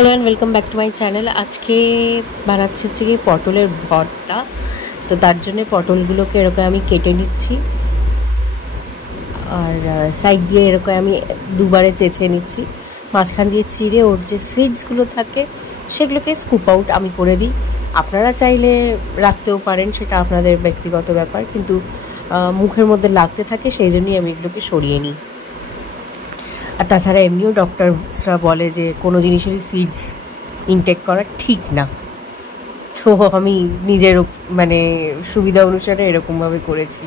Hello and welcome back to my channel. আজকে বানাচ্ছি হচ্ছে কি পটলের ভর্তা। তো তার জন্য পটলগুলোকে এরকম আমি কেটে নিচ্ছি, আর সাইড দিয়ে এরকম আমি দুবারে চেঁচে নিচ্ছি। মাঝখান দিয়ে চিড়ে ওর যে সিডসগুলো থাকে সেগুলোকে স্কুপ আউট আমি করে দিই। আপনারা চাইলে রাখতেও পারেন, সেটা আপনাদের ব্যক্তিগত ব্যাপার, কিন্তু মুখের মধ্যে লাগতে থাকে সেই জন্যই আমি এগুলোকে সরিয়ে নিই। আর তাছাড়া এমনিও ডক্টরসরা বলে যে কোনো জিনিসেরই সিডস ইনটেক করা ঠিক না। তো আমি নিজের সুবিধা অনুসারে এরকমভাবে করেছি।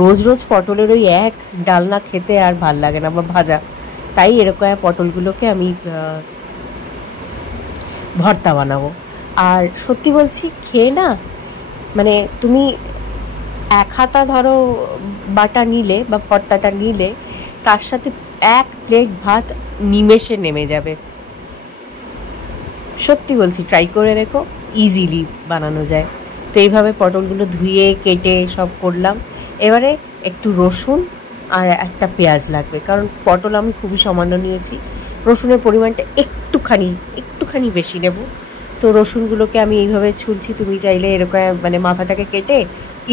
রোজ রোজ পটলের ওই এক ডালনা খেতে আর ভাল লাগে না, বা ভাজা, তাই এরকম পটলগুলোকে আমি ভর্তা বানাবো। আর সত্যি বলছি, খেয়ে না তুমি এক হাতা ধরো বাটা নিলে বা ভর্তাটা নিলে, তার সাথে এক প্লেট ভাত নিমেষে নেমে যাবে। সত্যি বলছি, ট্রাই করে দেখো, ইজিলি বানানো যায়। তো এইভাবে পটলগুলো ধুয়ে কেটে সব করলাম। এবারে একটু রসুন আর একটা পেঁয়াজ লাগবে, কারণ পটল আমি খুবই সামান্য নিয়েছি। রসুনের পরিমাণটা একটুখানি বেশি নেব। তো রসুনগুলোকে আমি এইভাবে ছুলছি। তুমি চাইলে এরকম মাথাটাকে কেটে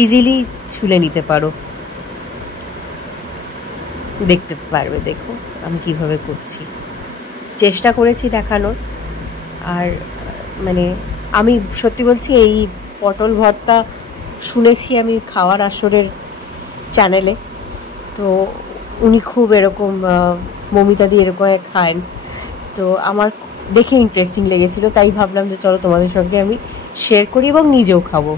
ইজিলি ছুলে নিতে পারো, দেখতে পারবে। দেখো আমি কিভাবে করছি, চেষ্টা করেছি দেখানোর। আর আমি সত্যি বলছি, এই পটল ভর্তা শুনেছি আমি খাওয়ার আসরের চ্যানেলে। তো উনি খুব এরকম মমিতা দিয়ে এরকম খান। তো আমার দেখে ইন্টারেস্টিং লেগেছিল, তাই ভাবলাম যে চলো তোমাদের সঙ্গে আমি শেয়ার করি এবং নিজেও খাবো।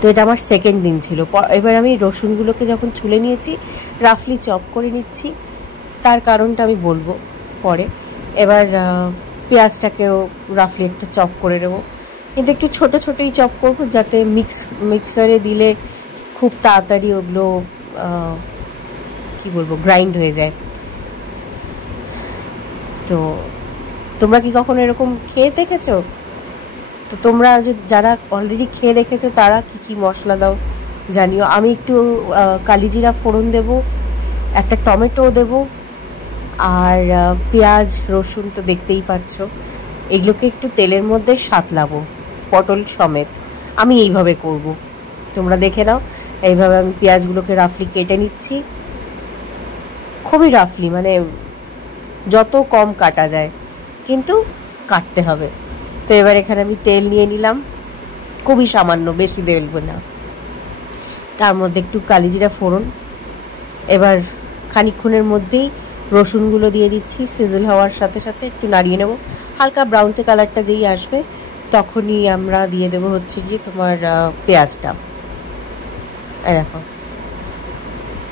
তো এটা আমার সেকেন্ড দিন ছিল। এবার আমি রসুনগুলোকে যখন ছুলে নিয়েছি, রাফলি চপ করে নিচ্ছি। তার কারণটা আমি বলবো পরে। এবার পেঁয়াজটাকেও রাফলি একটা চপ করে নেবো, কিন্তু একটু ছোটো ছোটোই চপ করবো, যাতে মিক্সারে দিলে খুব তাড়াতাড়ি ওগুলো গ্রাইন্ড হয়ে যায়। তো তোমরা কি কখনো এরকম খেয়ে দেখেছো? তো তোমরা যারা অলরেডি খেয়ে দেখেছো তারা কি মশলা দাও জানিও। আমি একটু কালিজিরা ফোড়ন দেব, একটা টমেটো দেব, আর পেঁয়াজ রসুন তো দেখতেই পাচ্ছ। এগুলোকে একটু তেলের মধ্যে সাঁতলাবো পটল সমেত। আমি এইভাবে করব, তোমরা দেখে নাও। এইভাবে আমি পেঁয়াজগুলোকে রাফলি কেটে নিচ্ছি, খুবই রাফলি, যত কম কাটা যায়, কিন্তু কাটতে হবে। তো এবার এখানে আমি তেল নিয়ে নিলাম, খুবই সামান্য, বেশি দেব না। তার মধ্যে একটু কালিজিরা ফোড়ন। এবার খানিকক্ষণের মধ্যেই রসুনগুলো দিয়ে দিচ্ছি। সিজল হওয়ার সাথে সাথে একটু নাড়িয়ে নেব। হালকা ব্রাউনচে কালারটা যেই আসবে, তখনই আমরা দিয়ে দেবো হচ্ছে গিয়ে তোমার পেঁয়াজটা। দেখো,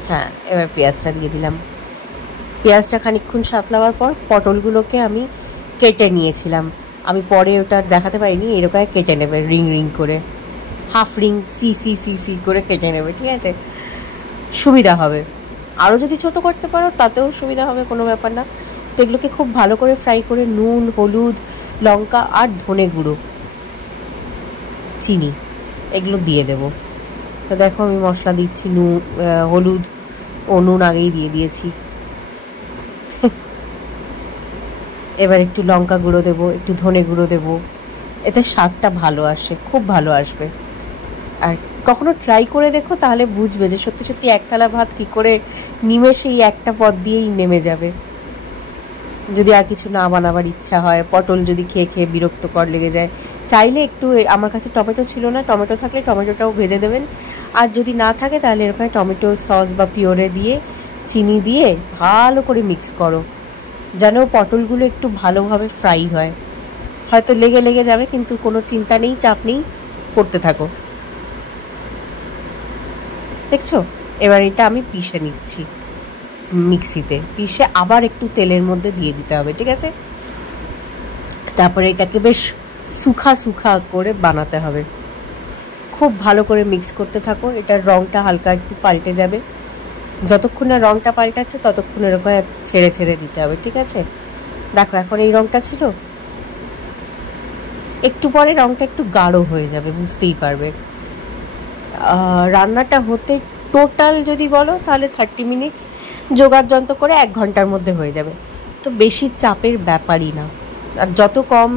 হ্যাঁ, এবার পেঁয়াজটা দিয়ে দিলাম। পেঁয়াজটা খানিকক্ষণ সাঁতলাবার পর পটলগুলোকে আমি কেটে নিয়েছিলাম। আমি পরে ওটা দেখাতে পারিনি। এরকম কেটে নেবে রিং রিং করে, হাফ রিং, সি করে কেটে নেবে, ঠিক আছে? সুবিধা হবে। আরও যদি ছোট করতে পারো তাতেও সুবিধা হবে, কোনো ব্যাপার না। তো এগুলোকে খুব ভালো করে ফ্রাই করে নুন, হলুদ, লঙ্কা আর ধনে গুঁড়ো, চিনি, এগুলো দিয়ে দেব। তো দেখো আমি মশলা দিচ্ছি, হলুদ ও নুন আগেই দিয়ে দিয়েছি। এবার একটু লঙ্কা গুঁড়ো দেবো, একটু ধনে গুঁড়ো দেবো, এতে স্বাদটা ভালো আসে, খুব ভালো আসবে। আর কখনো ট্রাই করে দেখো, তাহলে বুঝবে যে সত্যি সত্যি এক থালা ভাত কী করে নিমেষেই একটা পদ দিয়েই নেমে যাবে। যদি আর কিছু না বানাবার ইচ্ছা হয়, পটল যদি খেয়ে খেয়ে বিরক্তকর লেগে যায়, চাইলে একটু, আমার কাছে টমেটো ছিল না, টমেটো থাকলে টমেটোটাও ভেজে দেবেন। আর যদি না থাকে তাহলে এরকম টমেটো সস বা পিওরে দিয়ে, চিনি দিয়ে ভালো করে মিক্স করো, যেন পটলগুলো একটু ভালোভাবে ফ্রাই হয়। হয়তো লেগে যাবে, কিন্তু কোনো চিন্তা নেই, চাপ নেই, করতে থাকো। দেখছো? এবার এটা আমি পিষে নিচ্ছি, মিক্সিতে পিষে আবার একটু তেলের মধ্যে দিয়ে দিতে হবে, ঠিক আছে? তারপরে এটাকে বেশ সুখা করে বানাতে হবে। খুব ভালো করে মিক্স করতে থাকো। এটার রঙটা হালকা একটু পাল্টে যাবে। যতক্ষণ না রঙটা পাল্টাচ্ছে ততক্ষণ এরকম ছেড়ে দিতে হবে, ঠিক আছে? দেখো, এখন এই রঙটা ছিল, একটু পরে রঙটা একটু গাঢ় হয়ে যাবে, বুঝতেই পারবে। রান্নাটা হতে টোটাল যদি বলো তাহলে 30 মিনিটস, জোগাড় যন্ত্র করে 1 ঘন্টার মধ্যে হয়ে যাবে। তো বেশি চাপের ব্যাপারই না। আর যত কম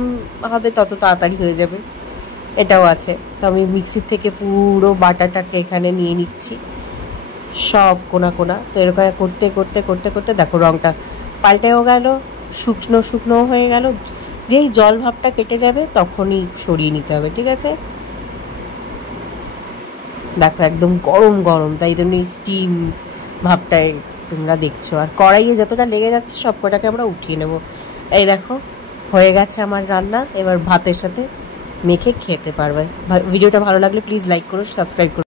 হবে তত তাড়াতাড়ি হয়ে যাবে, এটাও আছে। তো আমি মিক্সির থেকে পুরো বাটাটাকে এখানে নিয়ে নিচ্ছি, সব কোনা কোনা। তো এরকম করতে করতে করতে করতে দেখো রঙটা পাল্টেও গেল, শুকনো শুকনো হয়ে গেল। যেই জল ভাবটা কেটে যাবে তখনই সরিয়ে নিতে হবে, ঠিক আছে? দেখো একদম গরম গরম, তাই জন্য স্টিম ভাবটায় তোমরা দেখছো। আর কড়াইয়ে যতটা লেগে যাচ্ছে সব কটাকে আমরা উঠিয়ে নেব। এই দেখো হয়ে গেছে আমার রান্না, এবার ভাতের সাথে মেখে খেতে পারবে। ভিডিওটা ভালো লাগলে প্লিজ লাইক করো, সাবস্ক্রাইব করো।